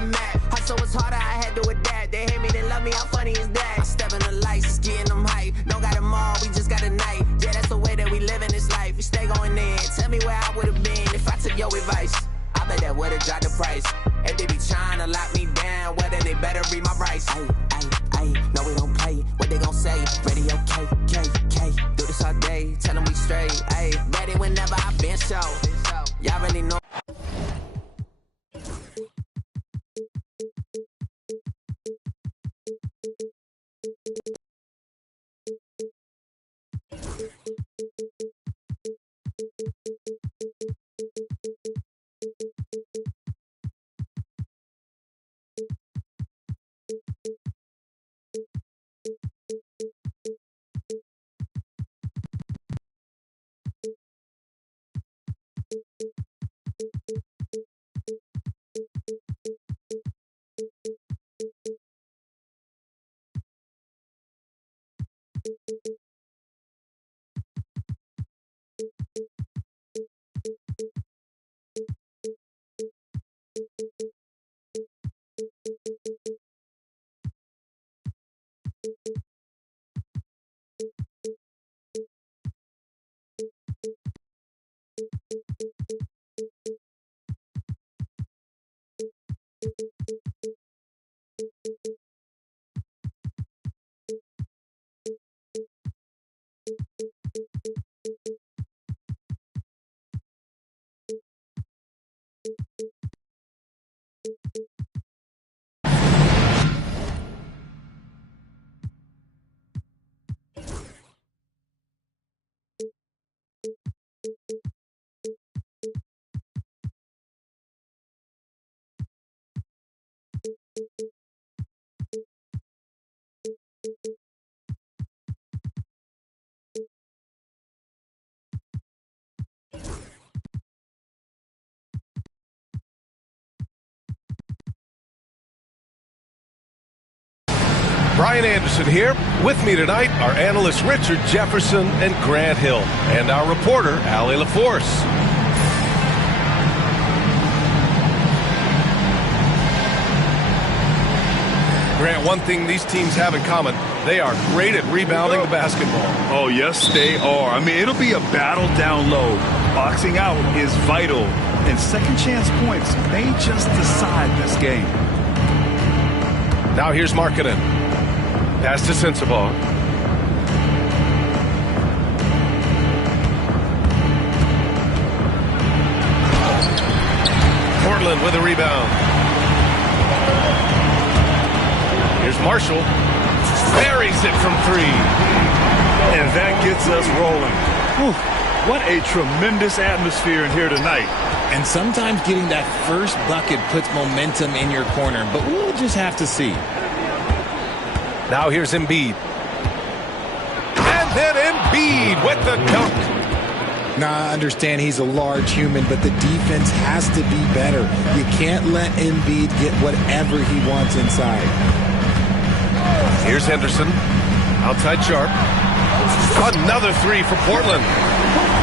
getting mad. Hustle was harder, I had to adapt. They hate me, they love me, how funny is that? I step in the lights, it's getting them hype. Don't got them all, we just got a night. Yeah, that's the way that we live in this life. We stay going in. Tell me where I would've been if I took your advice. I bet that would've dropped the price. If they be trying to lock me down, well then they better read my rights. Ay, no we don't play. What they gon' say? Radio K. Do this all day, tell them we straight. Ay, ready whenever I been show. Y'all really know. Brian Anderson here. With me tonight are analysts Richard Jefferson and Grant Hill, and our reporter, Allie LaForce. Grant, one thing these teams have in common, they are great at rebounding the basketball. Oh, yes, they are. I mean, it'll be a battle down low. Boxing out is vital, and second chance points may just decide this game. Now here's Markkanen. Pass to Sensabaugh. Portland with a rebound. Here's Marshall. Buries it from three. And that gets us rolling. Whew, what a tremendous atmosphere in here tonight. And sometimes getting that first bucket puts momentum in your corner, but we'll just have to see. Now here's Embiid. And then Embiid with the dunk. Now, I understand he's a large human, but the defense has to be better. You can't let Embiid get whatever he wants inside. Here's Henderson. Outside Sharp. Another three for Portland.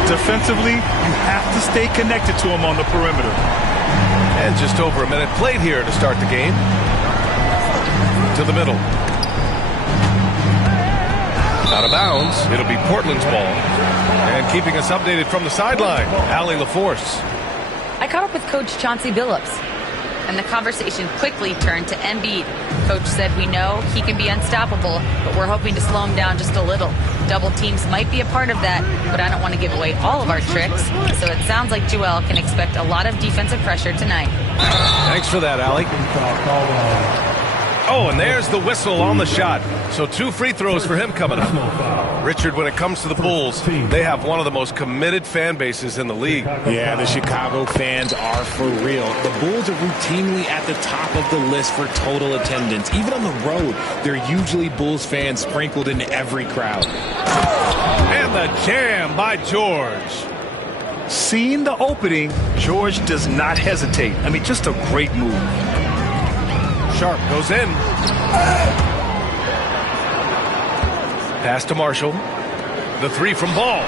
Defensively, you have to stay connected to him on the perimeter. And just over a minute played here to start the game. To the middle. Out of bounds. It'll be Portland's ball. And keeping us updated from the sideline, Allie LaForce. I caught up with Coach Chauncey Billups, and the conversation quickly turned to Embiid. Coach said, we know he can be unstoppable, but we're hoping to slow him down just a little. Double teams might be a part of that, but I don't want to give away all of our tricks. So it sounds like Joel can expect a lot of defensive pressure tonight. Thanks for that, Allie. Oh, and there's the whistle on the shot. So 2 free throws for him coming up. Richard, when it comes to the Bulls, they have one of the most committed fan bases in the league. Yeah, the Chicago fans are for real. The Bulls are routinely at the top of the list for total attendance. Even on the road, they're usually Bulls fans sprinkled in every crowd. And the jam by George. Seeing the opening, George does not hesitate. I mean, just a great move. Sharp goes in. Pass to Marshall. The three from Ball.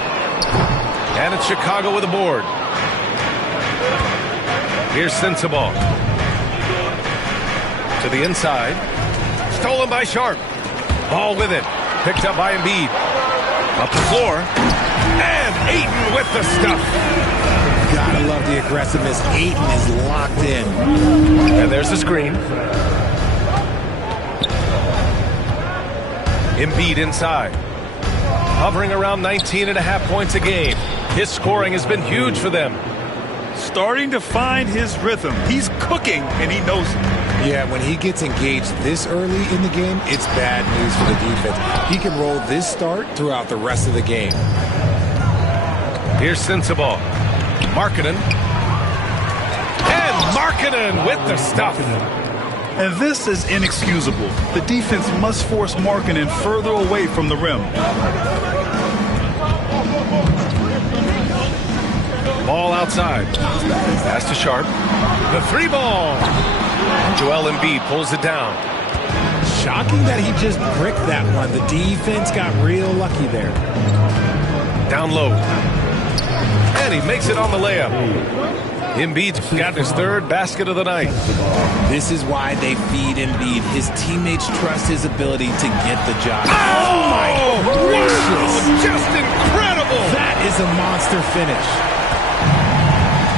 And it's Chicago with a board. Here's Sensabaugh. To the inside. Stolen by Sharp. Ball with it. Picked up by Embiid. Up the floor. And Ayton with the stuff. Gotta love the aggressiveness. Ayton is locked in. And there's the screen. Embiid inside. Hovering around 19.5 points a game. His scoring has been huge for them. Starting to find his rhythm. He's cooking, and he knows it. Yeah, when he gets engaged this early in the game, it's bad news for the defense. He can roll this start throughout the rest of the game. Here's Sensabaugh. Markkanen. And Markkanen with the stuff. And this is inexcusable. The defense must force Markkanen further away from the rim. Ball outside. Pass to Sharp. The three ball. Joel Embiid pulls it down. Shocking that he just bricked that one. The defense got real lucky there. Down low. And he makes it on the layup. Embiid's got his third basket of the night. This is why they feed Embiid. His teammates trust his ability to get the job. Oh my gracious! Just incredible! That is a monster finish.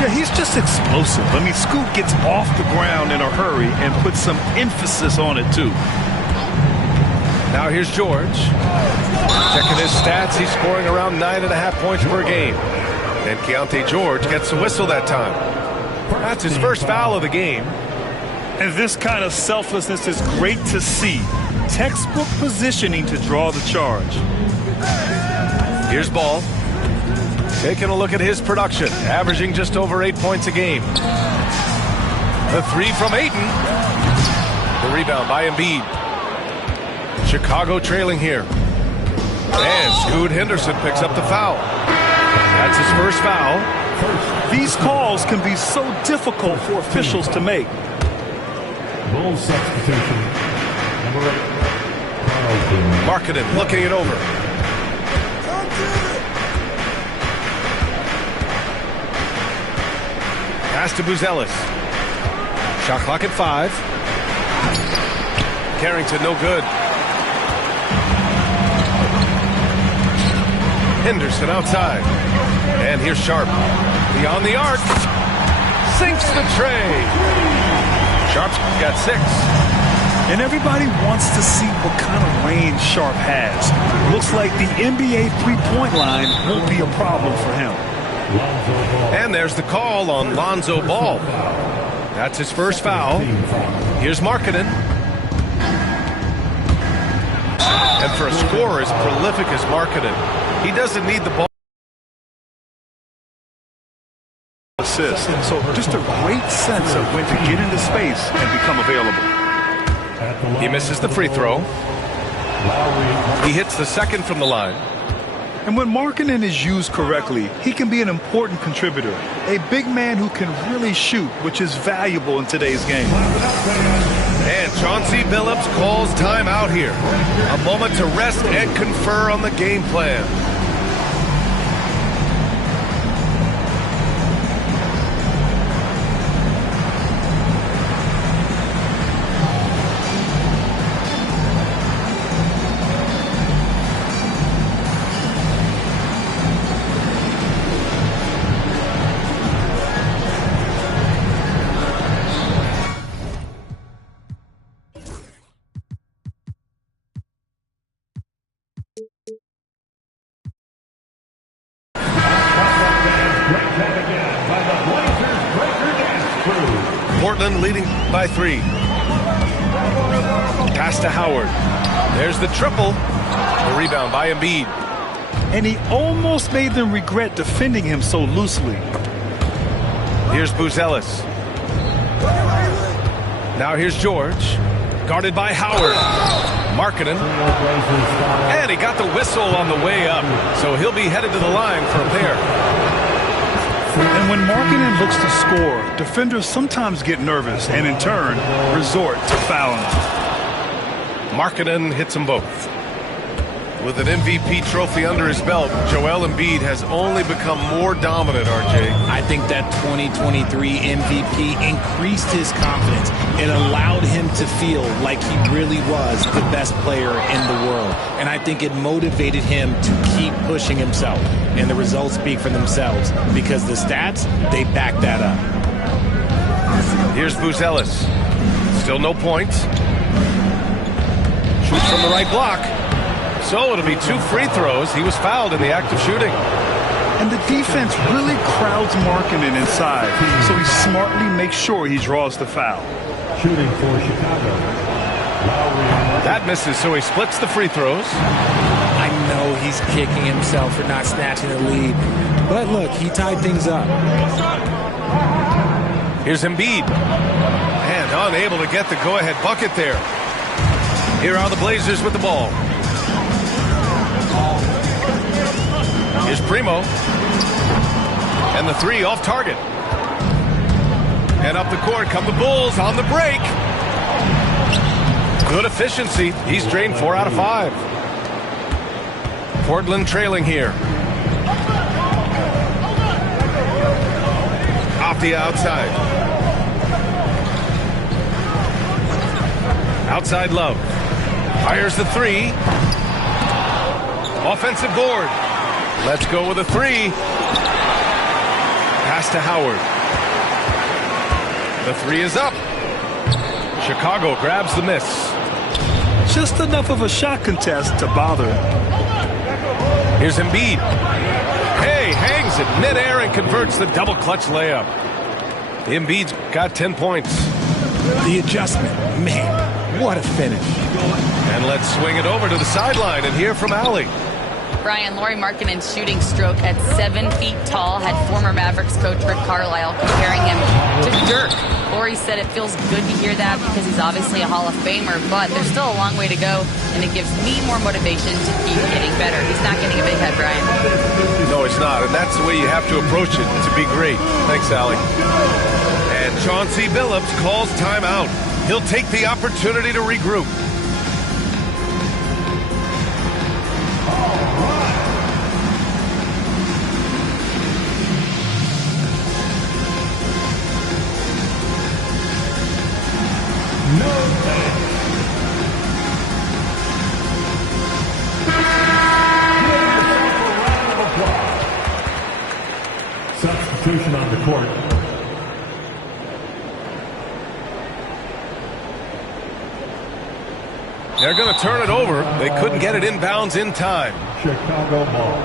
Yeah, he's just explosive. I mean, Scoot gets off the ground in a hurry and puts some emphasis on it, too. Now here's George. Checking his stats, he's scoring around 9.5 points per game. And Keontae George gets a whistle that time. That's his first foul of the game. And this kind of selflessness is great to see. Textbook positioning to draw the charge. Here's Ball. Taking a look at his production, averaging just over 8 points a game. The three from Ayton. The rebound by Embiid. Chicago trailing here. And Scoot Henderson picks up the foul. That's his first foul. These calls can be so difficult for officials to make. Bull substitution. Number 8. Markkanen looking it over. Pass to Buzelis. Shot clock at 5. Carrington no good. Henderson outside. And here's Sharp. Beyond the arc. Sinks the tray. Sharp's got 6. And everybody wants to see what kind of range Sharp has. Looks like the NBA three-point line won't be a problem for him. And there's the call on Lonzo Ball. That's his first foul. Here's Markkanen. And for a scorer as prolific as Markkanen, he doesn't need the ball. Assist. So just a great sense of when to get into space and become available. He misses the free throw. He hits the second from the line. And when Markkanen is used correctly, he can be an important contributor. A big man who can really shoot, which is valuable in today's game. And Chauncey Billups calls timeout here. A moment to rest and confer on the game plan. Portland leading by 3. Pass to Howard. There's the triple. The rebound by Embiid. And he almost made them regret defending him so loosely. Here's Buzelis. Now here's George. Guarded by Howard. Markkanen. And he got the whistle on the way up. So he'll be headed to the line for a pair. And when Markkanen looks to score, defenders sometimes get nervous and in turn resort to fouling. Markkanen hits them both. With an MVP trophy under his belt, Joel Embiid has only become more dominant, RJ. I think that 2023 MVP increased his confidence. It allowed him to feel like he really was the best player in the world. And I think it motivated him to keep pushing himself. And the results speak for themselves because the stats, they back that up. Here's Buzelis. Still no points. Shoots from the right block. So it'll be 2 free throws. He was fouled in the act of shooting. And the defense really crowds Markkanen inside, so he smartly makes sure he draws the foul. Shooting for Chicago. That misses, so he splits the free throws. I know he's kicking himself for not snatching the lead. But look, he tied things up. Here's Embiid. And unable to get the go-ahead bucket there. Here are the Blazers with the ball. Here's Primo. And the 3 off target. And up the court come the Bulls on the break. Good efficiency. He's drained 4 out of 5. Portland trailing here. Off the outside. Outside Love. Fires the 3. Offensive board. Let's go with a 3. Pass to Howard. The 3 is up. Chicago grabs the miss. Just enough of a shot contest to bother him. Here's Embiid. Hey, hangs it midair and converts the double clutch layup. Embiid's got 10 points. The adjustment, man, what a finish. And let's swing it over to the sideline and hear from Allie. Brian, Lauri Markkanen's shooting stroke at 7 feet tall had former Mavericks coach Rick Carlisle comparing him to Dirk. Lauri said it feels good to hear that because he's obviously a Hall of Famer, but there's still a long way to go, and it gives me more motivation to keep getting better. He's not getting a big head, Brian. No, it's not, and that's the way you have to approach it to be great. Thanks, Allie. And Chauncey Billups calls timeout. He'll take the opportunity to regroup. Substitution on the court. They're going to turn it over. They couldn't get it inbounds in time. Chicago ball.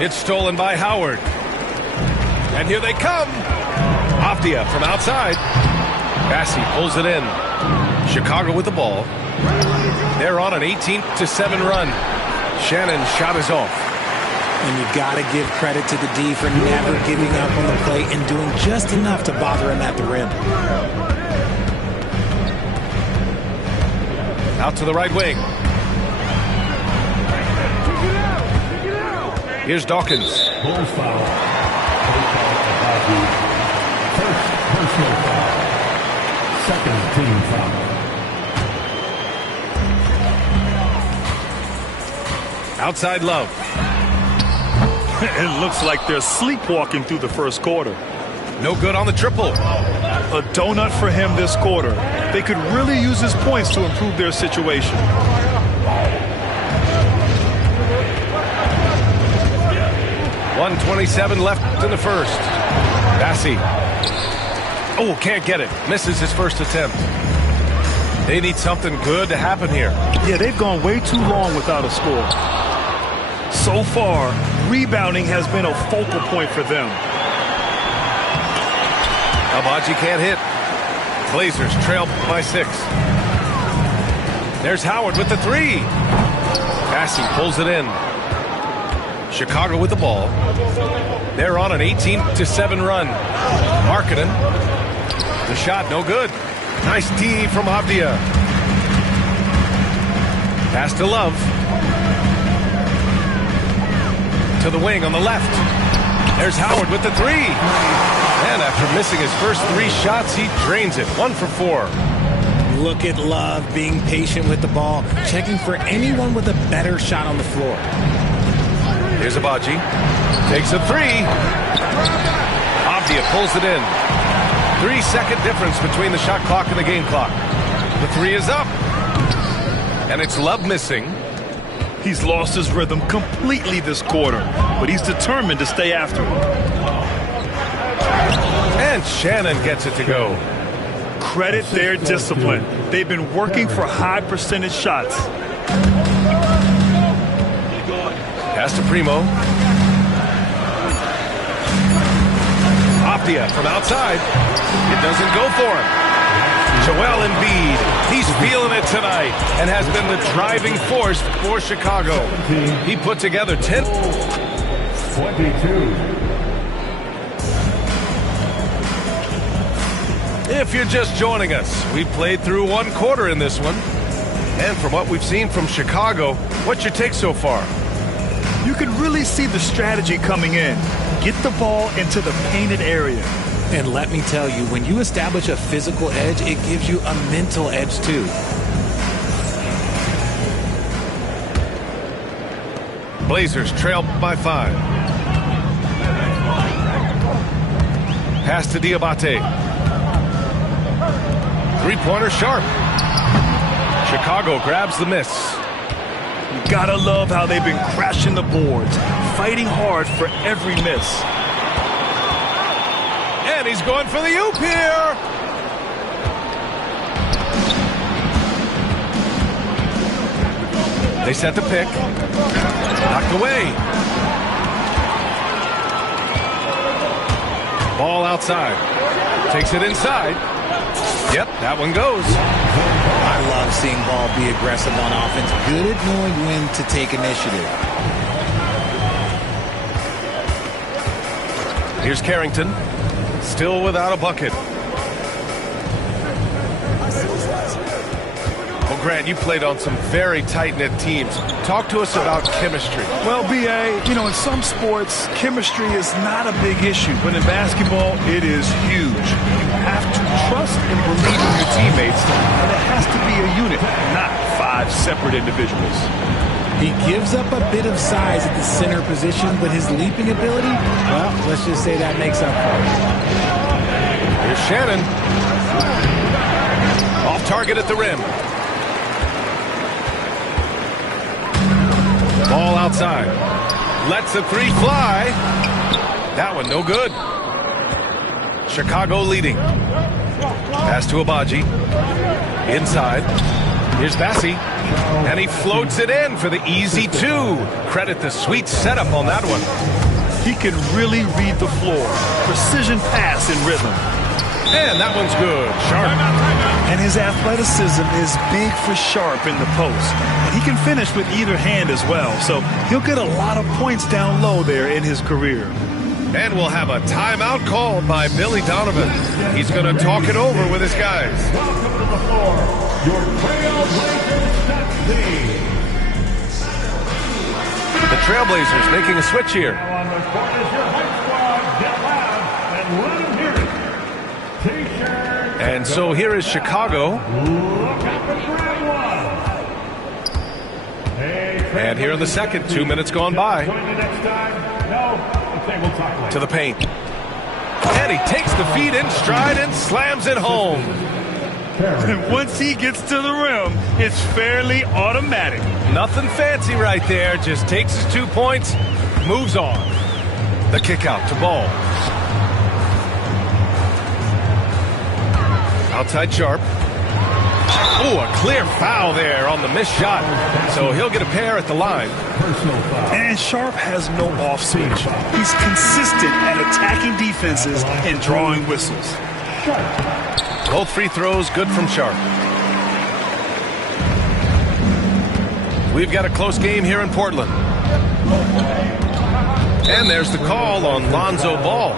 It's stolen by Howard. And here they come. Avdia from outside. Bassey pulls it in. Chicago with the ball. They're on an 18-7 run. Shannon's shot is off. And you got to give credit to the D for never giving up on the play and doing just enough to bother him at the rim. Out to the right wing. Here's Dawkins. Bulls foul. First personal foul. Second team foul. Outside Love. It looks like they're sleepwalking through the first quarter. No good on the triple. A donut for him this quarter. They could really use his points to improve their situation. 1:27 left in the first. Bassey. Oh, can't get it. Misses his first attempt. They need something good to happen here. Yeah, they've gone way too long without a score. So far, rebounding has been a focal point for them. Agbaji can't hit. Blazers trail by 6. There's Howard with the 3. Bassey pulls it in. Chicago with the ball. They're on an 18-7 run. Markkanen. The shot no good. Nice D from Avdia. Pass to Love. To the wing on the left. There's Howard with the 3. And after missing his first 3 shots, he drains it. 1 for 4. Look at Love being patient with the ball, checking for anyone with a better shot on the floor. Here's Agbaji. Takes a 3. Aptia pulls it in. 3-second difference between the shot clock and the game clock. The three is up. And it's Love missing. He's lost his rhythm completely this quarter, but he's determined to stay after it. And Shannon gets it to go. Credit their discipline. They've been working for high percentage shots. Pass to Primo. Aptia from outside. It doesn't go for him. Joel Embiid, he's feeling it tonight and has been the driving force for Chicago. He put together 10. 22. If you're just joining us, we played through one quarter in this one. And from what we've seen from Chicago, what's your take so far? You can really see the strategy coming in. Get the ball into the painted area. And let me tell you, when you establish a physical edge, it gives you a mental edge too. Blazers trail by 5. Pass to Diabate. Three-pointer Sharp. Chicago grabs the miss. You gotta love how they've been crashing the boards, fighting hard for every miss. And he's going for the oop here. They set the pick. Knocked away. Ball outside. Takes it inside. Yep, that one goes. I love seeing Ball be aggressive on offense. Good at knowing when to take initiative. Here's Carrington. Still without a bucket. Well, Grant, you played on some very tight-knit teams. Talk to us about chemistry. Well, B.A., you know, in some sports, chemistry is not a big issue, but in basketball, it is huge. You have to trust and believe in your teammates, and it has to be a unit, not 5 separate individuals. He gives up a bit of size at the center position, but his leaping ability, well, let's just say that makes up for it. Here's Shannon. Off target at the rim. Ball outside. Lets the three fly. That one no good. Chicago leading. Pass to Abaji. Inside. Here's Bassi. And he floats it in for the easy 2. Credit the sweet setup on that one. He can really read the floor. Precision pass in rhythm. And that one's good. Sharp. And his athleticism is big for Sharp in the post. And he can finish with either hand as well. So he'll get a lot of points down low there in his career. And we'll have a timeout called by Billy Donovan. He's going to talk it over with his guys. Welcome to the floor, your Trailblazers set team. The Trailblazers making a switch here. Now on the court is your hype squad. Get loud and let them hear it. T-shirt. And so here is Chicago. Look out for grab one. Hey, And here in the second, 2 minutes gone by. join me next time. No, okay, we'll talk later. To the paint. And he takes the feed in stride and slams it home. And once he gets to the rim, it's fairly automatic. Nothing fancy right there. Just takes his 2 points, moves on. The kick out to Ball. Outside Sharp. Oh, a clear foul there on the missed shot. So he'll get a pair at the line. Personal foul. And Sharp has no off switch. He's consistent at attacking defenses and drawing whistles. Both free throws good from Sharp. We've got a close game here in Portland. And there's the call on Lonzo Ball.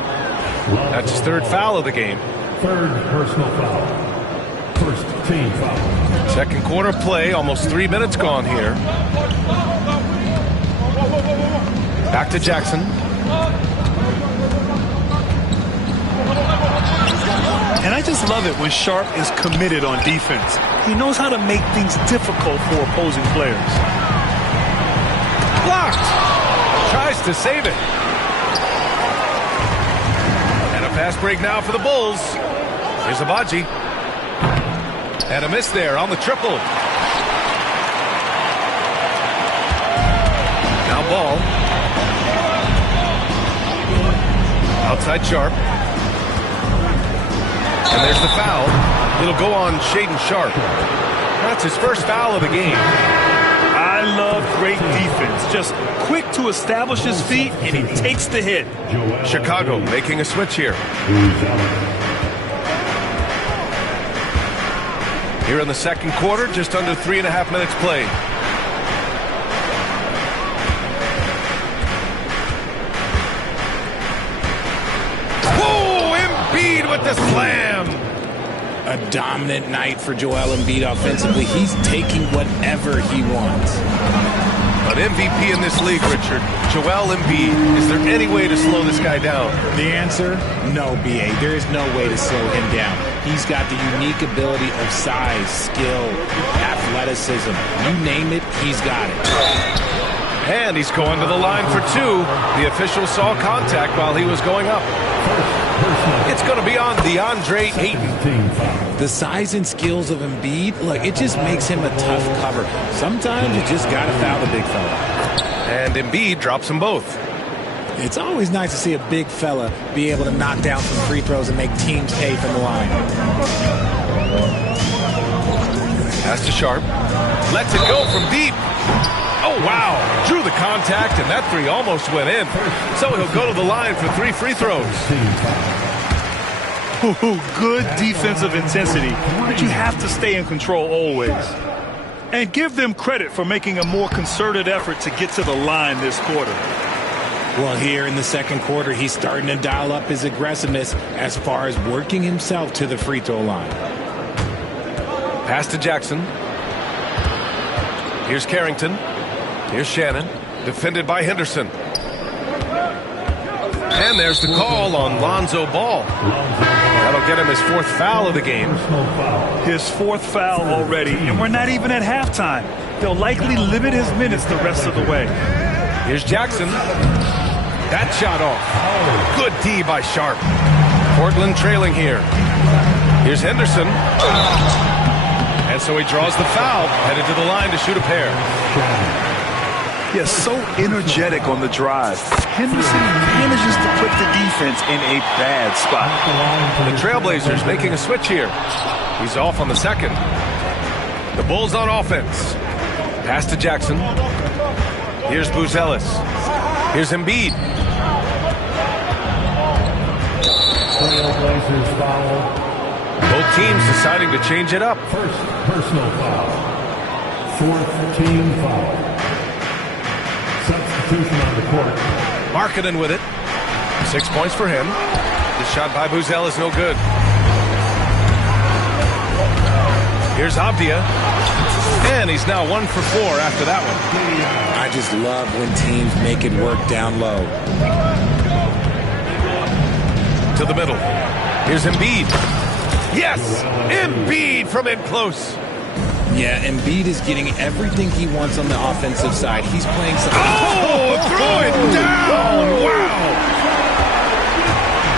That's his 3rd foul of the game. 3rd personal foul. 1st team foul. Second quarter play, almost 3 minutes gone here. Back to Jackson. And I just love it when Sharp is committed on defense. He knows how to make things difficult for opposing players. Blocked. Tries to save it. And a Fast break now for the Bulls. Here's Agbaji. And a miss there on the triple. Now Ball. Outside Sharp. And there's the foul. It'll go on Shaedon Sharp. That's his first foul of the game. I love great defense. Just quick to establish his feet, and he takes the hit. Chicago making a switch here. Here in the second quarter, just under 3.5 minutes played. Whoa, Embiid with the slam. A dominant night for Joel Embiid offensively. He's taking whatever he wants. An MVP in this league, Richard. Joel Embiid. Is there any way to slow this guy down? The answer? No, B.A. There is no way to slow him down. He's got the unique ability of size, skill, athleticism. You name it, he's got it. And he's going to the line for two. The official saw contact while he was going up. It's going to be on DeAndre Ayton. The size and skills of Embiid, look, it just makes him a tough cover. Sometimes you just got to foul the big fella. And Embiid drops them both. It's always nice to see a big fella be able to knock down some free throws and make teams pay from the line. Pass to Sharp. Lets it go from deep. Oh, wow. Drew the contact, and that three almost went in. So he'll go to the line for 3 free throws. Ooh, good defensive intensity, but you have to stay in control always. And give them credit for making a more concerted effort to get to the line this quarter. Well, here in the second quarter, he's starting to dial up his aggressiveness as far as working himself to the free throw line. Pass to Jackson. Here's Carrington. Here's Shannon. Defended by Henderson. And there's the call on Lonzo Ball. That'll get him his 4th foul of the game. His 4th foul already, and we're not even at halftime. They'll likely limit his minutes the rest of the way. Here's Jackson. That shot off. Good D by Sharp. Portland trailing here. Here's Henderson. And so he draws the foul, headed to the line to shoot a pair. Yes, so energetic on the drive. Henderson manages to put the defense in a bad spot. The Trailblazers making a switch here. He's off on the second. The Bulls on offense. Pass to Jackson. Here's Buzelis. Here's Embiid. Trailblazers foul. Both teams deciding to change it up. First personal foul. 4th team foul. Substitution on the court. Markkanen with it. 6 points for him. The shot by Buzelis is no good. Here's Avdia. And he's now 1 for 4 after that one. I just love when teams make it work down low. To the middle. Here's Embiid. Yes! Embiid from in close. Yeah, Embiid is getting everything he wants on the offensive side. He's playing some... Oh! Throw it down! Wow!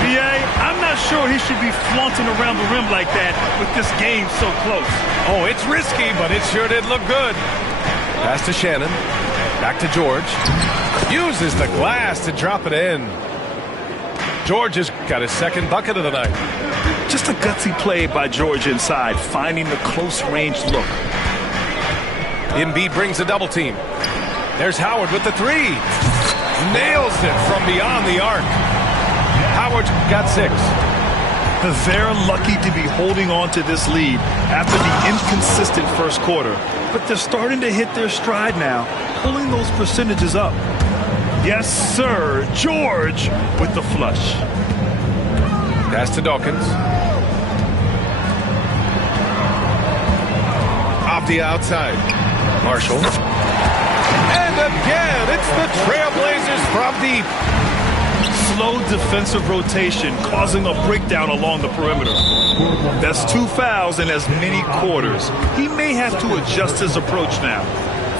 B.A., I'm not sure he should be flaunting around the rim like that with this game so close. Oh, it's risky, but it sure did look good. Pass to Shannon. Back to George. Uses the glass to drop it in. George has got his 2nd bucket of the night. Just a gutsy play by George inside, finding the close-range look. Embiid brings a double team. There's Howard with the 3. Nails it from beyond the arc. Howard's got 6. They're lucky to be holding on to this lead after the inconsistent first quarter. But they're starting to hit their stride now, pulling those percentages up. Yes, sir. George with the flush. Pass to Dawkins. Avdia outside. Marshall. And again, it's the Trailblazers from deep. Slow defensive rotation causing a breakdown along the perimeter. That's 2 fouls in as many quarters. He may have to adjust his approach now.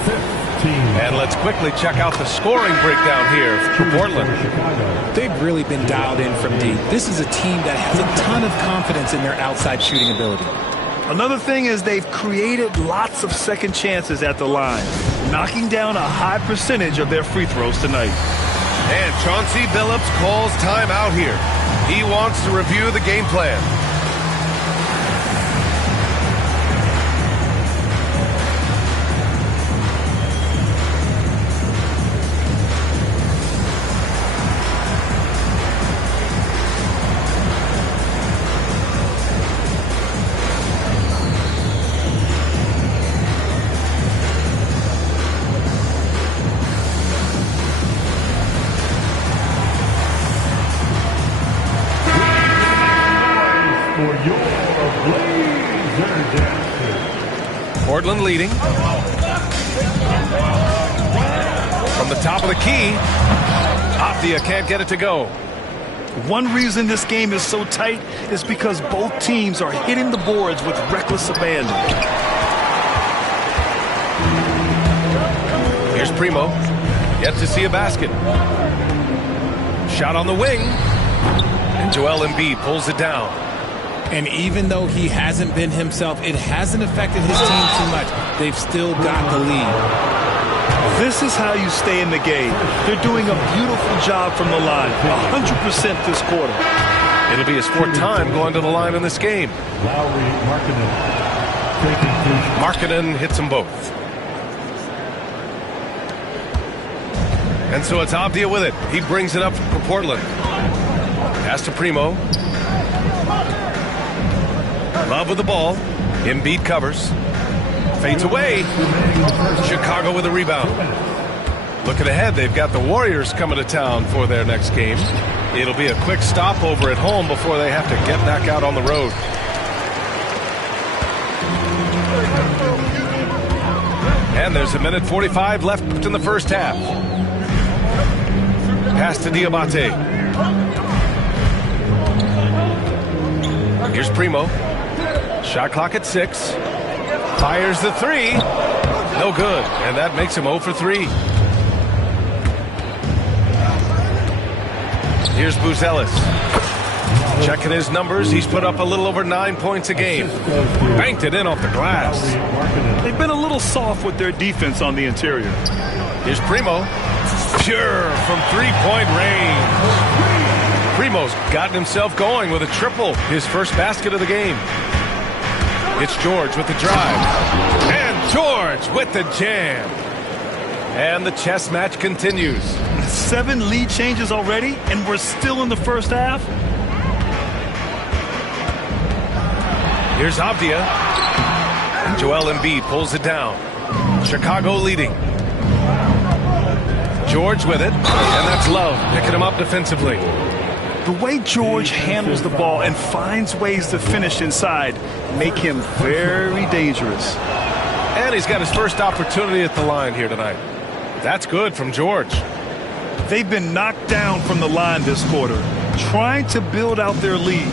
And let's quickly check out the scoring breakdown here for Portland. They've really been dialed in from deep. This is a team that has a ton of confidence in their outside shooting ability. Another thing is they've created lots of second chances at the line, knocking down a high percentage of their free throws tonight. And Chauncey Billups calls timeout here. He wants to review the game plan. Portland leading. From the top of the key, Avdija can't get it to go. One reason this game is so tight is because both teams are hitting the boards with reckless abandon. Here's Primo. Yet to see a basket. Shot on the wing. And Joel Embiid pulls it down. And even though he hasn't been himself, it hasn't affected his team too much. They've still got the lead. This is how you stay in the game. They're doing a beautiful job from the line. 100% this quarter. It'll be his fourth time going to the line in this game. Markkanen hits them both. And so it's Avdija with it. He brings it up for Portland. Pass to Primo. Love with the ball. Embiid covers. Fades away. Chicago with a rebound. Looking ahead, they've got the Warriors coming to town for their next game. It'll be a quick stopover at home before they have to get back out on the road. And there's 1:45 left in the first half. Pass to Diabate. Here's Primo. Shot clock at 6. Fires the 3. No good. And that makes him 0 for 3. Here's Buzelis. Checking his numbers. He's put up a little over 9 points a game. Banked it in off the glass. They've been a little soft with their defense on the interior. Here's Primo. Pure from three-point range. Primo's gotten himself going with a triple. His first basket of the game. It's George with the drive. And George with the jam. And the chess match continues. 7 lead changes already, and we're still in the first half. Here's Avdija. And Joel Embiid pulls it down. Chicago leading. George with it. And that's Love picking him up defensively. The way George handles the ball and finds ways to finish inside make him very dangerous. And he's got his first opportunity at the line here tonight. That's good from George. They've been knocked down from the line this quarter, trying to build out their lead.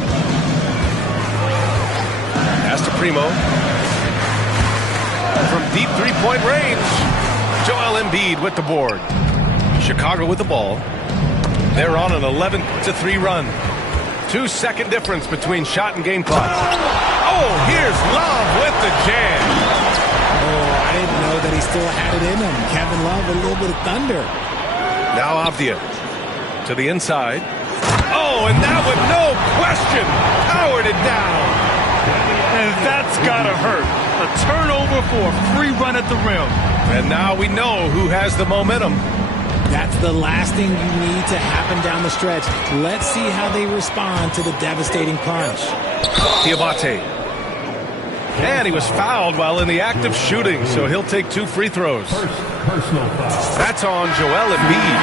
Pass to Primo. From deep three-point range, Joel Embiid with the board. Chicago with the ball. They're on an 11-3 run. 2-second difference between shot and game clock. Oh, here's Love with the jam. Oh, I didn't know that he still had it in him. Kevin Love, a little bit of thunder. Now Avdija to the inside. Oh, and that with no question powered it down. And that's gotta hurt. A turnover for a free run at the rim. And now we know who has the momentum. That's the last thing you need to happen down the stretch. Let's see how they respond to the devastating punch. Diabate. And he was fouled while in the act of shooting, so he'll take 2 free throws. That's on Joel Embiid.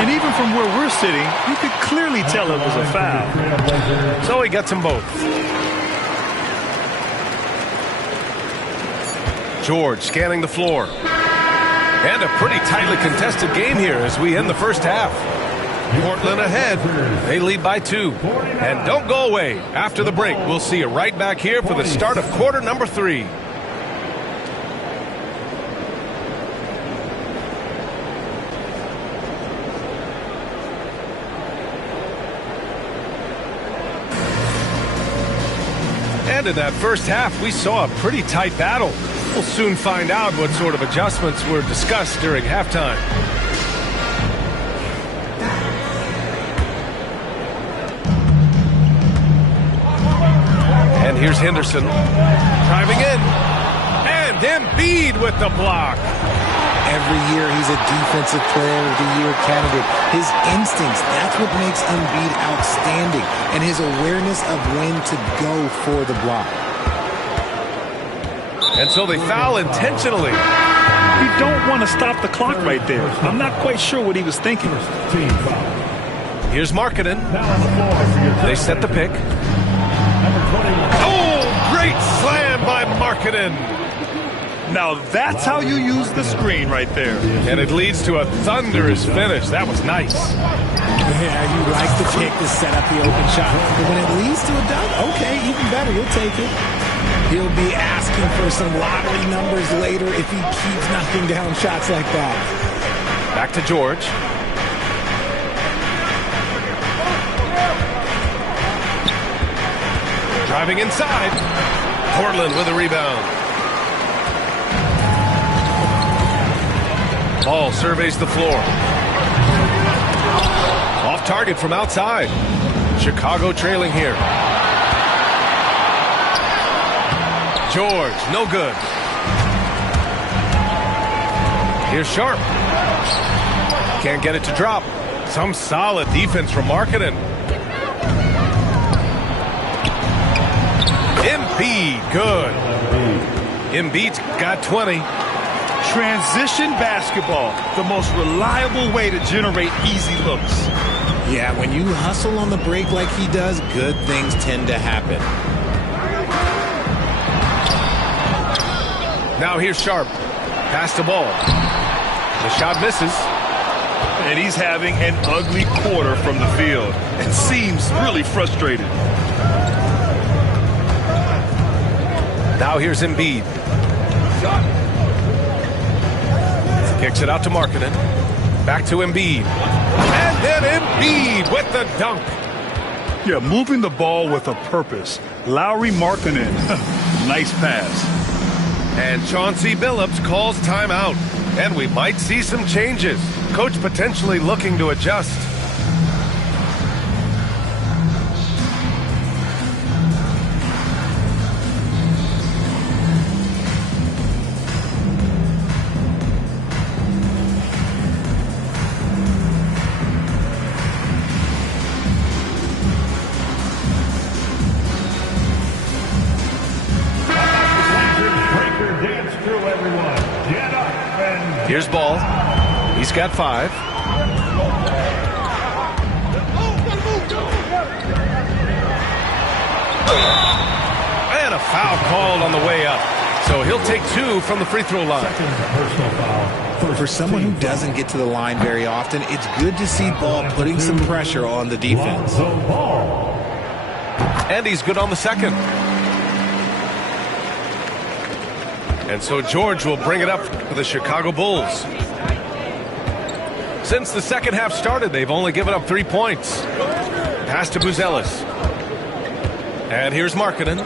And even from where we're sitting, you could clearly tell it was a foul. So he gets them both. George scanning the floor. And a pretty tightly contested game here as we end the first half. Portland ahead. They lead by 2. And don't go away. After the break, we'll see you right back here for the start of quarter number 3. And in that first half, we saw a pretty tight battle. We'll soon find out what sort of adjustments were discussed during halftime. And here's Henderson driving in. And Embiid with the block. Every year he's a Defensive Player of the Year candidate. His instincts, that's what makes Embiid outstanding. And his awareness of when to go for the block. And so they foul intentionally. You don't want to stop the clock right there. I'm not quite sure what he was thinking. Team foul. Here's Markkanen. Now on the floor for your They set the pick. number 21. Oh, great slam by Markkanen. Now that's how you use the screen right there. And it leads to a thunderous finish. That was nice. Yeah, you like the pick to set up the open shot. But when it leads to a dunk, okay, even better, you'll take it. He'll be asking for some lottery numbers later if he keeps knocking down shots like that. Back to George. Driving inside. Portland with a rebound. Ball surveys the floor. Off target from outside. Chicago trailing here. George, no good. Here's Sharp. Can't get it to drop. Some solid defense from Markkanen. Embiid, good. Embiid's got 20. Transition basketball, the most reliable way to generate easy looks. Yeah, when you hustle on the break like he does, good things tend to happen. Now here's Sharp. Pass the ball. The shot misses. And he's having an ugly quarter from the field and seems really frustrated. Now here's Embiid. Kicks it out to Markkanen. Back to Embiid. And then Embiid with the dunk. Yeah, moving the ball with a purpose. Lauri Markkanen. Nice pass. And Chauncey Billups calls timeout. And we might see some changes. Coach potentially looking to adjust. Here's Ball. He's got 5. And a foul called on the way up. So he'll take 2 from the free throw line. Personal foul. For someone who doesn't get to the line very often, it's good to see Ball putting some pressure on the defense. And he's good on the second. And so George will bring it up for the Chicago Bulls. Since the second half started, they've only given up 3 points. Pass to Buzelis. And here's Markkanen.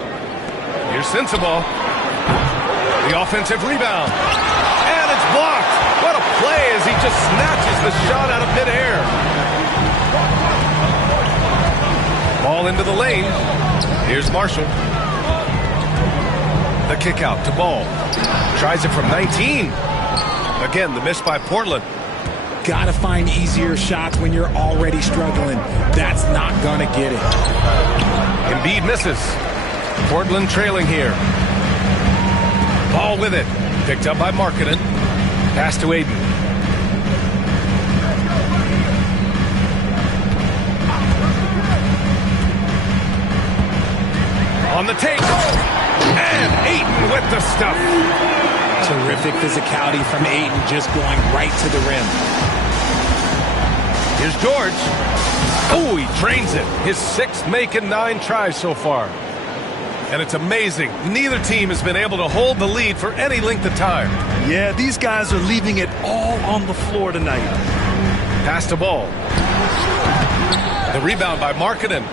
Here's Sensabaugh. The offensive rebound. And it's blocked. What a play as he just snatches the shot out of midair. Ball into the lane. Here's Marshall. The kick out to Ball. Tries it from 19. Again, the miss by Portland. Gotta find easier shots when you're already struggling. That's not gonna get it. Embiid misses. Portland trailing here. Ball with it. Picked up by Markkanen. Pass to Aiden. On the take. And Ayton with the stuff. Terrific physicality from Ayton, just going right to the rim. Here's George. Oh, he drains it. His 6th make in 9 tries so far. And it's amazing. Neither team has been able to hold the lead for any length of time. Yeah, these guys are leaving it all on the floor tonight. Pass the ball. The rebound by Markkanen.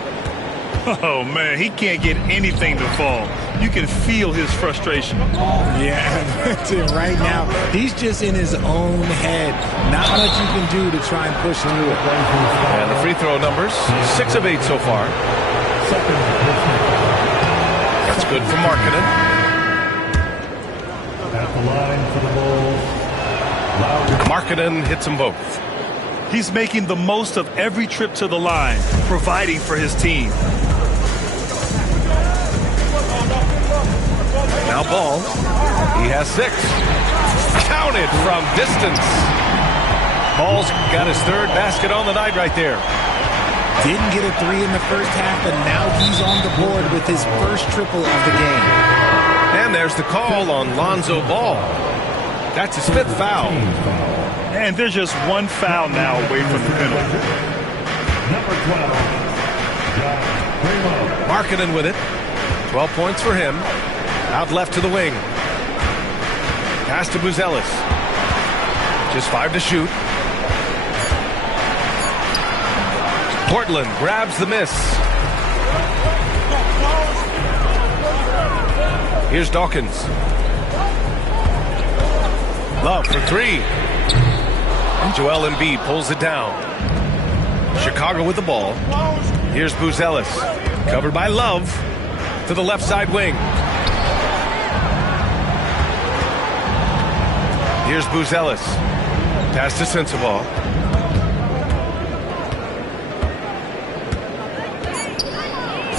Oh, man, he can't get anything to fall. You can feel his frustration. Yeah, right now, he's just in his own head. Not much you can do to try and push through it. And the free throw numbers, 6 of 8 so far. That's good for Markkanen. At the line for the Bulls, Markkanen hits them both. He's making the most of every trip to the line, providing for his team. Now Ball. He has 6. Counted from distance. Ball's got his 3rd basket on the night right there. Didn't get a 3 in the first half, but now he's on the board with his first triple of the game. And there's the call on Lonzo Ball. That's his 5th foul. And there's just one foul now away from the penalty. number 12, Josh Primo. Markkanen with it. 12 points for him. Out left to the wing. Pass to Buzelis. Just 5 to shoot. Portland grabs the miss. Here's Dawkins. Love for 3. And Joel Embiid pulls it down. Chicago with the ball. Here's Buzelis. Covered by Love to the left side wing. Here's Buzelis. Pass to Sensabaugh.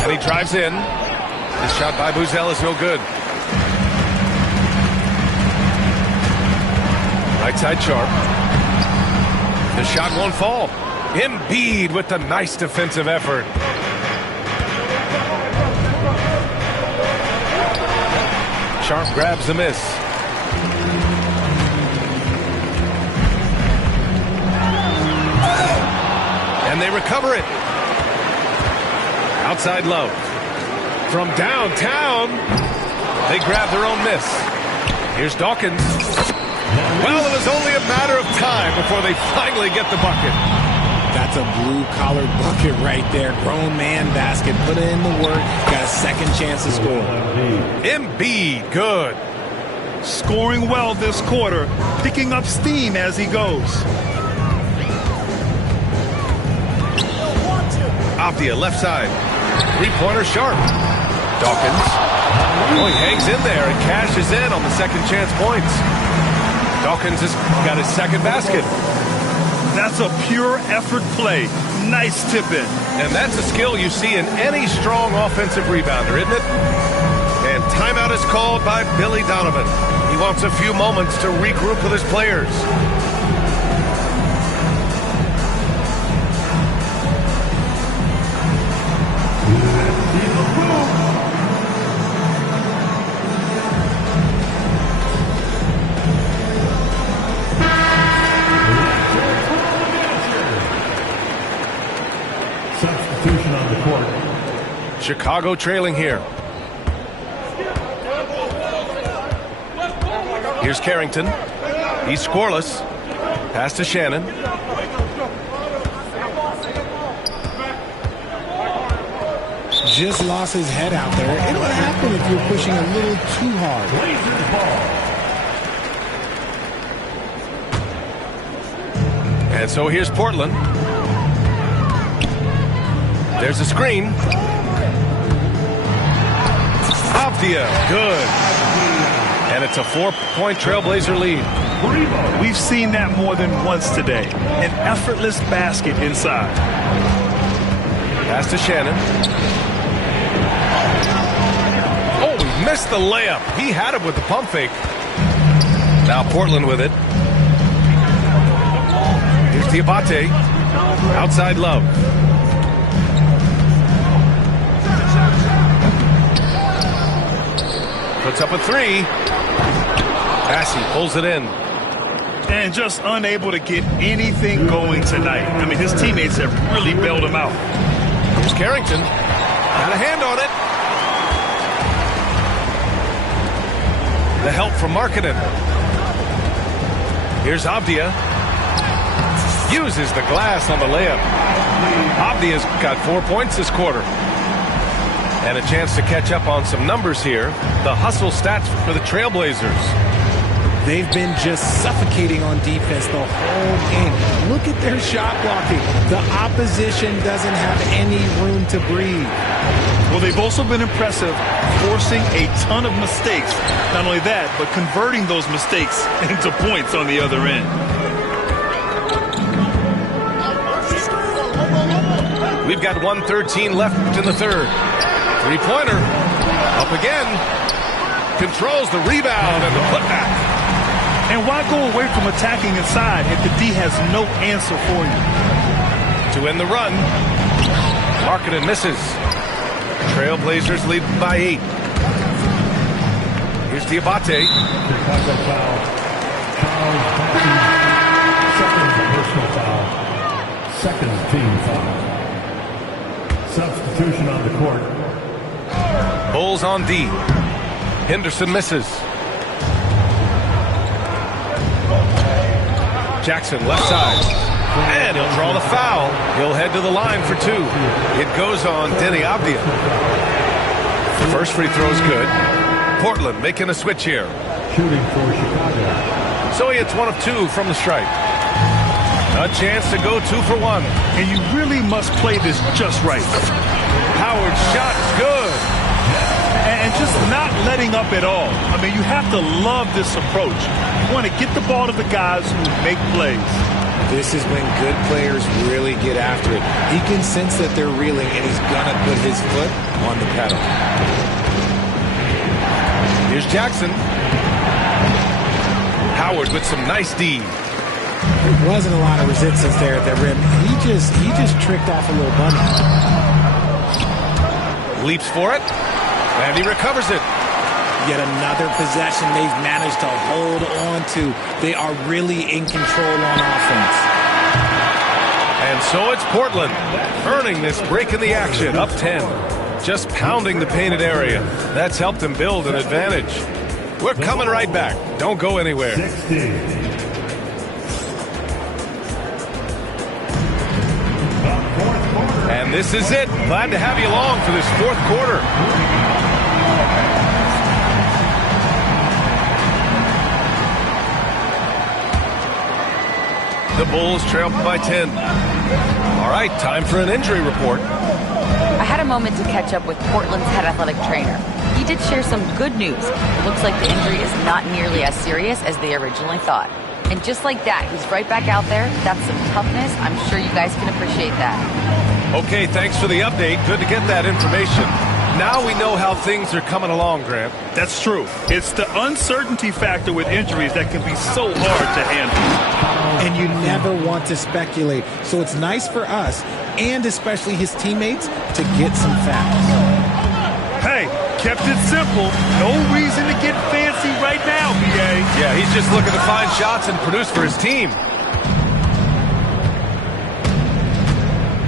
And he drives in. His shot by Buzelis no good. Right side Sharp. The shot won't fall. Embiid with the nice defensive effort. Sharp grabs the miss. And they recover it. Outside Love. From downtown, they grab their own miss. Here's Dawkins. Well, it was only a matter of time before they finally get the bucket. That's a blue-collar bucket right there. Grown man basket. Put in the work. Got a second chance to score. Embiid, good. Scoring well this quarter, picking up steam as he goes. Avdia left side. 3-pointer Sharp. Dawkins. Oh, he hangs in there and cashes in on the second chance points. Dawkins has got his second basket. That's a pure effort play. Nice tip in. And that's a skill you see in any strong offensive rebounder, isn't it? And timeout is called by Billy Donovan. He wants a few moments to regroup with his players. Substitution on the court. Chicago trailing here. Here's Carrington. He's scoreless. Pass to Shannon. Just lost his head out there. It'll happen if you're pushing a little too hard. Blazers ball. And so here's Portland. There's a screen. Avdia, good. And it's a 4-point Trailblazer lead. We've seen that more than once today. An effortless basket inside. Pass to Shannon. Oh, he missed the layup. He had it with the pump fake. Now Portland with it. Here's Diabate. Outside Love. Puts up a 3. Passy pulls it in. And just unable to get anything going tonight. I mean, his teammates have really bailed him out. Here's Carrington. Got a hand on it. The help from Markkanen. Here's Avdia. Uses the glass on the layup. Avdia's got 4 points this quarter. And a chance to catch up on some numbers here. The hustle stats for the Trailblazers. They've been just suffocating on defense the whole game. Look at their shot blocking. The opposition doesn't have any room to breathe. Well, they've also been impressive, forcing a ton of mistakes. Not only that, but converting those mistakes into points on the other end. We've got 1:13 left in the third. Three-pointer. Up again. Controls the rebound and the putback. And why go away from attacking inside if the D has no answer for you? To end the run. Markkanen misses. Trailblazers lead by 8. Here's Diabate. Chicago foul. Second personal foul. Second team foul. Substitution on the court. Bulls on D. Henderson misses. Jackson left side. And he'll draw the foul. He'll head to the line for 2. It goes on Deni Avdija. First free throw's good. Portland making a switch here. Shooting for Chicago. So he hits 1 of 2 from the stripe. A chance to go 2 for 1. And you really must play this just right. Howard's shot is good. And just not letting up at all. I mean, you have to love this approach. You want to get the ball to the guys who make plays. This is when good players really get after it. He can sense that they're reeling, and he's going to put his foot on the pedal. Here's Jackson. Howard with some nice D. There wasn't a lot of resistance there at the rim. He just tricked off a little bunny. Leaps for it. And he recovers it. Yet another possession they've managed to hold on to. They are really in control on offense. And so it's Portland earning this break in the action, up 10. Just pounding the painted area. That's helped them build an advantage. We're coming right back. Don't go anywhere. 16. And this is it. Glad to have you along for this fourth quarter. The Bulls trail by 10. All right, time for an injury report. I had a moment to catch up with Portland's head athletic trainer. He did share some good news. It looks like the injury is not nearly as serious as they originally thought. And just like that, he's right back out there. That's some toughness. I'm sure you guys can appreciate that. Okay, thanks for the update. Good to get that information. Now we know how things are coming along, Grant. That's true. It's the uncertainty factor with injuries that can be so hard to handle. And you never want to speculate. So it's nice for us, and especially his teammates, to get some facts. Hey, kept it simple. No reason to get fancy right now, BA. Yeah, he's just looking to find shots and produce for his team.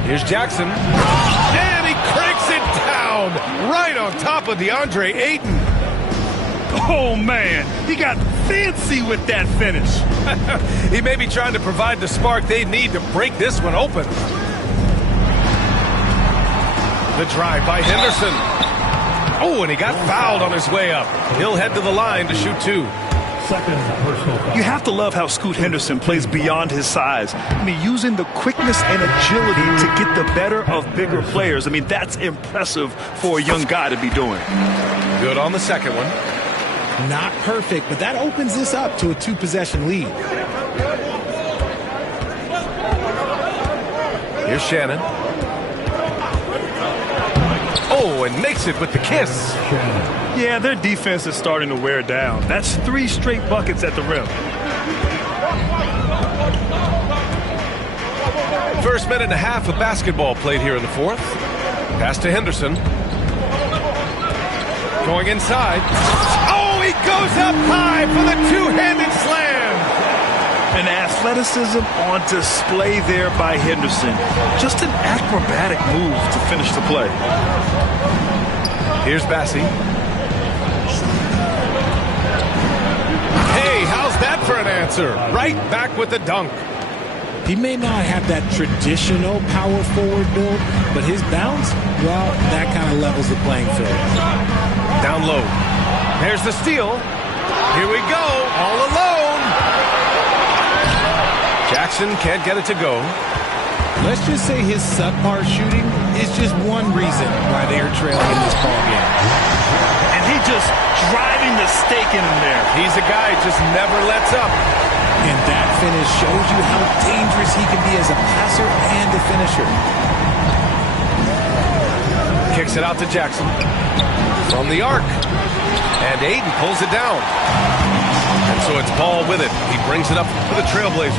Here's Jackson. And he cranks it down right on top of DeAndre Ayton. Oh, man. He got fancy with that finish. He may be trying to provide the spark they need to break this one open. The drive by Henderson. Oh, and he got fouled on his way up. He'll head to the line to shoot 2. Second personal foul. You have to love how Scoot Henderson plays beyond his size. I mean, using the quickness and agility to get the better of bigger players. I mean, that's impressive for a young guy to be doing. Good on the second one. Not perfect, but that opens this up to a 2-possession lead. Here's Shannon. Oh, and makes it with the kiss. Yeah, their defense is starting to wear down. That's 3 straight buckets at the rim. First minute and a half of basketball played here in the fourth. Pass to Henderson. Going inside. Oh, he goes up high for the two-handed slam. And athleticism on display there by Henderson. Just an acrobatic move to finish the play. Here's Bassie. Hey, how's that for an answer? Right back with the dunk. He may not have that traditional power forward build, but his bounce, well, that kind of levels the playing field. Down low. There's the steal. Here we go, all alone. Jackson can't get it to go. Let's just say his subpar shooting is just one reason why they are trailing in this ball game. And he just driving the stake in him there. He's a guy who just never lets up. And that finish shows you how dangerous he can be as a passer and a finisher. Kicks it out to Jackson. From the arc. And Ayton pulls it down. And so it's Ball with it. He brings it up for the Trailblazers.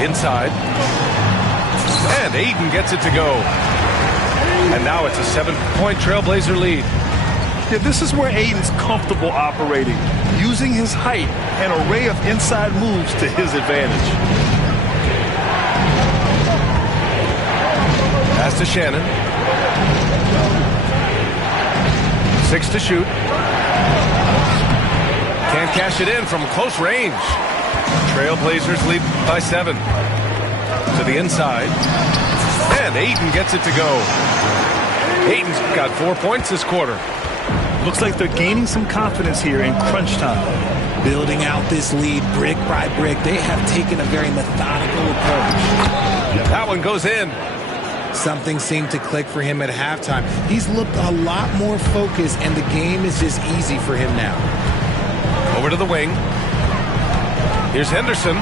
Inside. And Ayton gets it to go. And now it's a 7-point Trailblazer lead. Yeah, this is where Ayton's comfortable operating, using his height and array of inside moves to his advantage. Pass to Shannon. 6 to shoot. Can't cash it in from close range. Trailblazers lead by 7. To the inside. And Ayton gets it to go. Ayton's got 4 points this quarter. Looks like they're gaining some confidence here in crunch time. Building out this lead brick by brick, they have taken a very methodical approach. That one goes in. Something seemed to click for him at halftime. He's looked a lot more focused, and the game is just easy for him now. Over to the wing. Here's Henderson.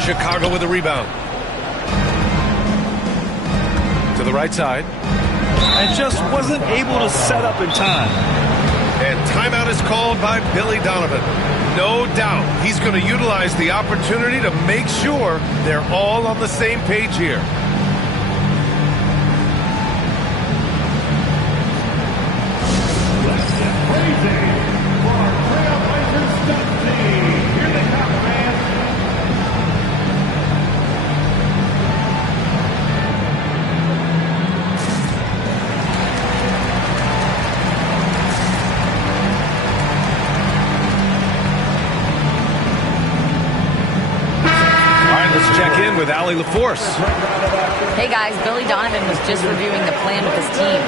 Chicago with a rebound. To the right side. And just wasn't able to set up in time. And timeout is called by Billy Donovan. No doubt he's going to utilize the opportunity to make sure they're all on the same page here. With Allie LaForce. Hey guys, Billy Donovan was just reviewing the plan with his team.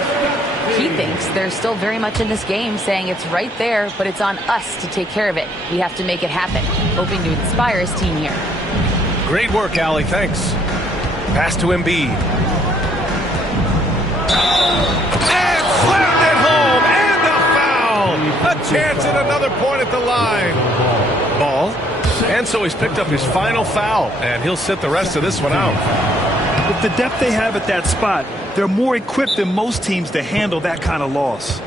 He thinks they're still very much in this game, saying it's right there, but it's on us to take care of it. We have to make it happen, hoping to inspire his team here. Great work, Allie. Thanks. Pass to Embiid. And slammed it home, and a foul. A chance at another point at the line. Ball. And so he's picked up his final foul, and he'll sit the rest of this one out. With the depth they have at that spot, they're more equipped than most teams to handle that kind of loss.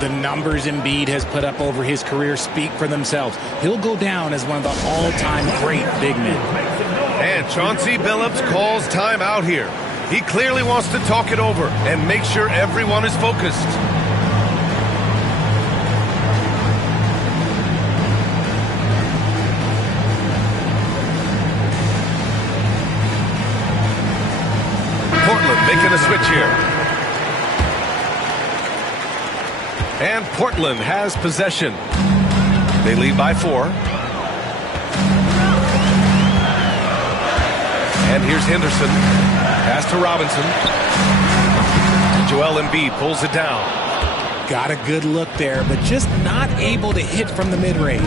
The numbers Embiid has put up over his career speak for themselves. He'll go down as one of the all-time great big men. And Chauncey Billups calls timeout here. He clearly wants to talk it over and make sure everyone is focused. Making a switch here. And Portland has possession. They lead by 4. And here's Henderson. Pass to Robinson. Joel Embiid pulls it down. Got a good look there, but just not able to hit from the mid-range.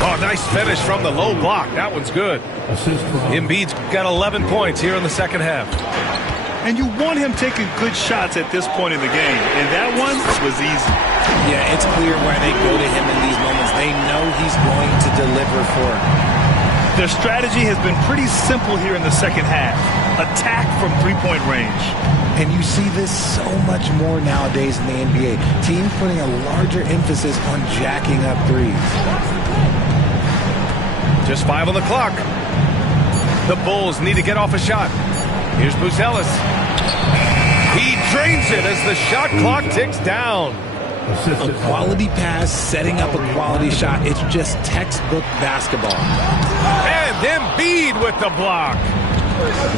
Oh, nice finish from the low block. That one's good. Embiid's got 11 points here in the second half. And you want him taking good shots at this point in the game. And that one was easy. Yeah, it's clear why they go to him in these moments. They know he's going to deliver for them. Their strategy has been pretty simple here in the second half. Attack from three-point range. And you see this so much more nowadays in the NBA. Teams putting a larger emphasis on jacking up threes. Just 5 on the clock. The Bulls need to get off a shot. Here's Buzelis. He drains it as the shot clock ticks down. A quality pass, setting up a quality shot. It's just textbook basketball. And Embiid with the block.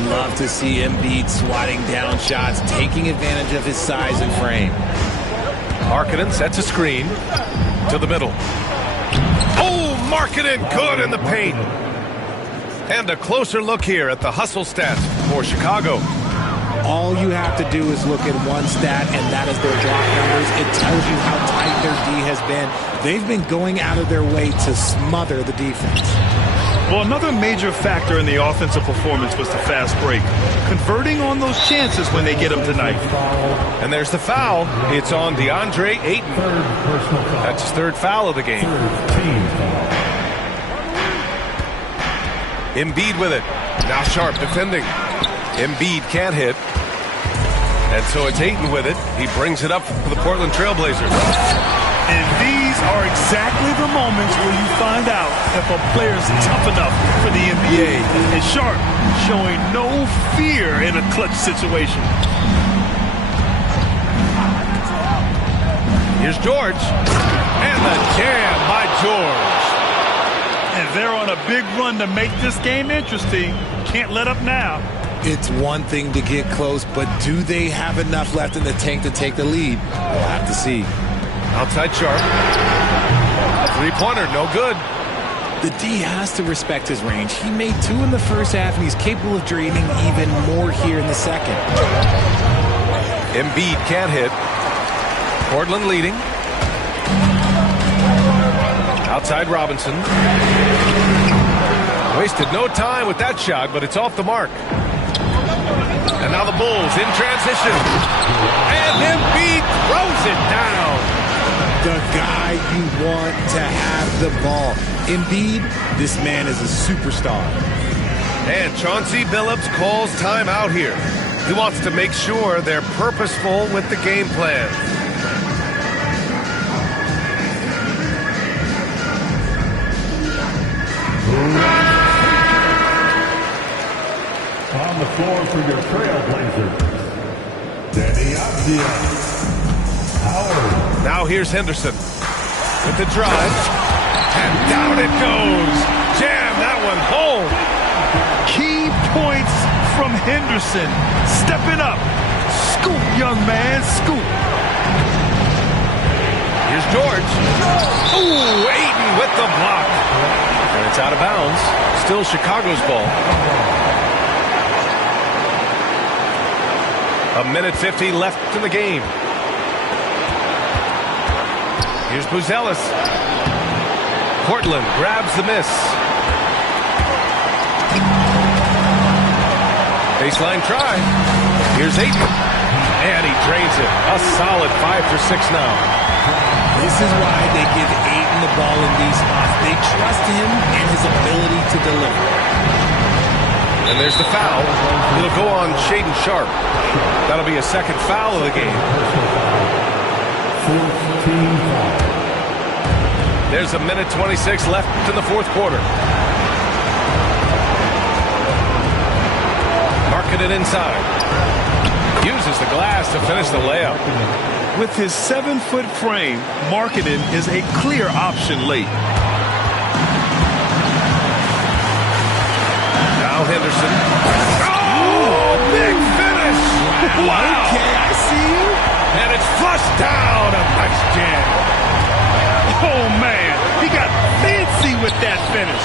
Love to see Embiid swatting down shots, taking advantage of his size and frame. Markkanen sets a screen to the middle. Oh, Markkanen good in the paint. And a closer look here at the hustle stats for Chicago. All you have to do is look at one stat, and that is their block numbers. It tells you how tight their D has been. They've been going out of their way to smother the defense. Well, another major factor in the offensive performance was the fast break. Converting on those chances when they get them tonight. And there's the foul. It's on DeAndre Ayton. That's his third foul of the game. Embiid with it. Now Sharp defending. Embiid can't hit. And so it's Ayton with it. He brings it up for the Portland Trailblazers. And these are exactly the moments where you find out if a player's tough enough for the NBA. And Sharp showing no fear in a clutch situation. Here's George. And the jam by George. And they're on a big run to make this game interesting. Can't let up now. It's one thing to get close, but do they have enough left in the tank to take the lead? We'll have to see. Outside Sharp. Three-pointer, no good. The D has to respect his range. He made 2 in the first half, and he's capable of draining even more here in the second. Embiid can't hit. Portland leading. Outside Robinson. Wasted no time with that shot, but it's off the mark. And now the Bulls in transition. And Embiid throws it down. The guy you want to have the ball. Embiid, this man is a superstar. And Chauncey Billups calls timeout here. He wants to make sure they're purposeful with the game plan. On the floor for your Trailblazers, Danny Avdija. Howard. Now here's Henderson with the drive. And down it goes. Jam that one home. Key points from Henderson. Stepping up. Scoop, young man, scoop. Here's George. Ooh, Ayton with the block. And it's out of bounds. Still Chicago's ball. A minute 50 left in the game. Here's Buzelis. Portland grabs the miss. Baseline try. Here's Ayton. And he drains it. A solid 5 for 6 now. This is why they give Ayton the ball in these spots. They trust him and his ability to deliver. And there's the foul. It'll go on Shaedon Sharp. That'll be a second foul of the game. There's a minute 26 left in the fourth quarter. Markkanen inside. Uses the glass to finish the layup. With his 7-foot frame, Markkanen is a clear option late. Now Henderson. Oh, big finish! Wow! Okay, I see you. And it's flushed down. A nice jam. Oh, man. He got fancy with that finish.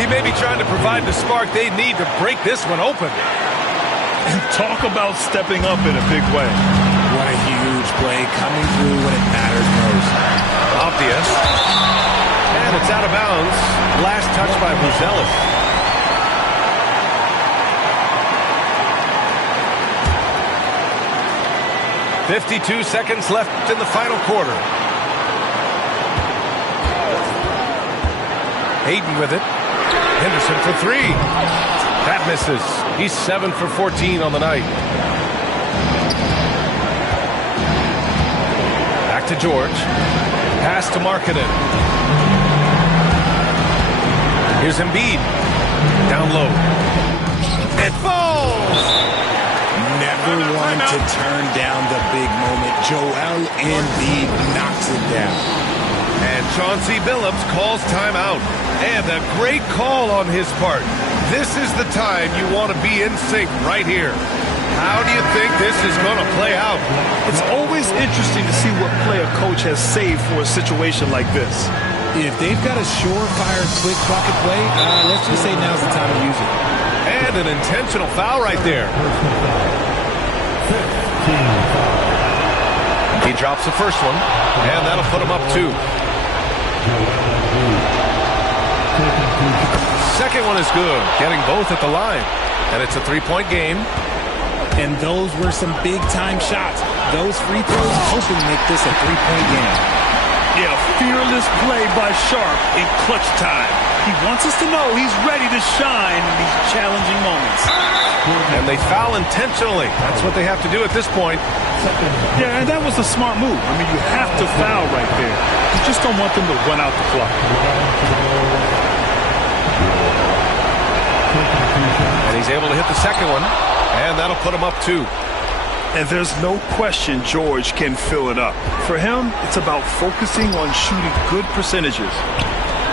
He may be trying to provide the spark they need to break this one open. And talk about stepping up in a big way. What a huge play coming through when it matters most. Obvious. And it's out of bounds. Last touch by Buzelis. .52 seconds left in the final quarter. Ayton with it. Henderson for 3. That misses. He's 7 for 14 on the night. Back to George. Pass to Markkanen. Here's Embiid. Down low. It falls! Never one to turn down the big moment. Joel Embiid knocks it down. And Chauncey Billups calls timeout. And a great call on his part. This is the time you want to be in sync right here. How do you think this is going to play out? It's always interesting to see what play a coach has saved for a situation like this. If they've got a surefire, quick bucket play, let's just say now's the time to use it. And an intentional foul right there. He drops the first one, and that'll put him up 2. Second one is good, getting both at the line. And it's a 3-point game. And those were some big-time shots. Those free throws hoping to make this a 3-point game. Yeah, fearless play by Sharp in clutch time. He wants us to know he's ready to shine in these challenging moments. And they foul intentionally. That's what they have to do at this point. Yeah, and that was a smart move. I mean, you have to foul right there. You just don't want them to run out the clock. And he's able to hit the second one, and that'll put him up 2. And there's no question George can fill it up. For him, it's about focusing on shooting good percentages.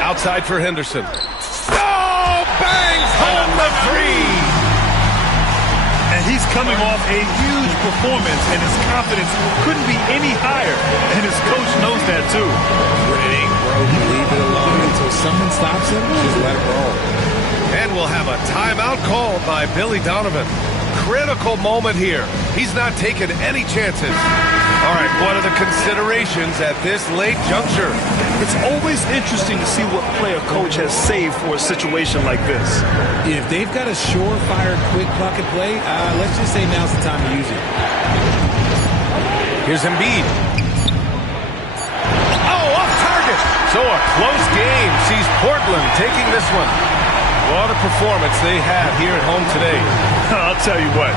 Outside for Henderson. Oh, bangs home the 3! And he's coming off a huge performance, and his confidence couldn't be any higher. And his coach knows that, too. When it ain't broken, leave it alone until someone stops him. Just let it roll. And we'll have a timeout called by Billy Donovan. Critical moment here. He's not taking any chances. All right, what are the considerations at this late juncture? It's always interesting to see what play a coach has saved for a situation like this. If they've got a surefire, quick bucket play, let's just say now's the time to use it. Here's Embiid. Oh, off target. So a close game sees Portland taking this one. What a performance they had here at home today. I'll tell you what,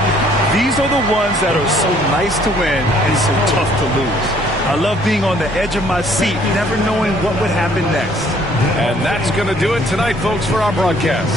these are the ones that are so nice to win and so tough to lose. I love being on the edge of my seat, never knowing what would happen next. And that's going to do it tonight, folks, for our broadcast.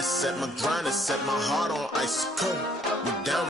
Set my grind and set my heart on ice cold.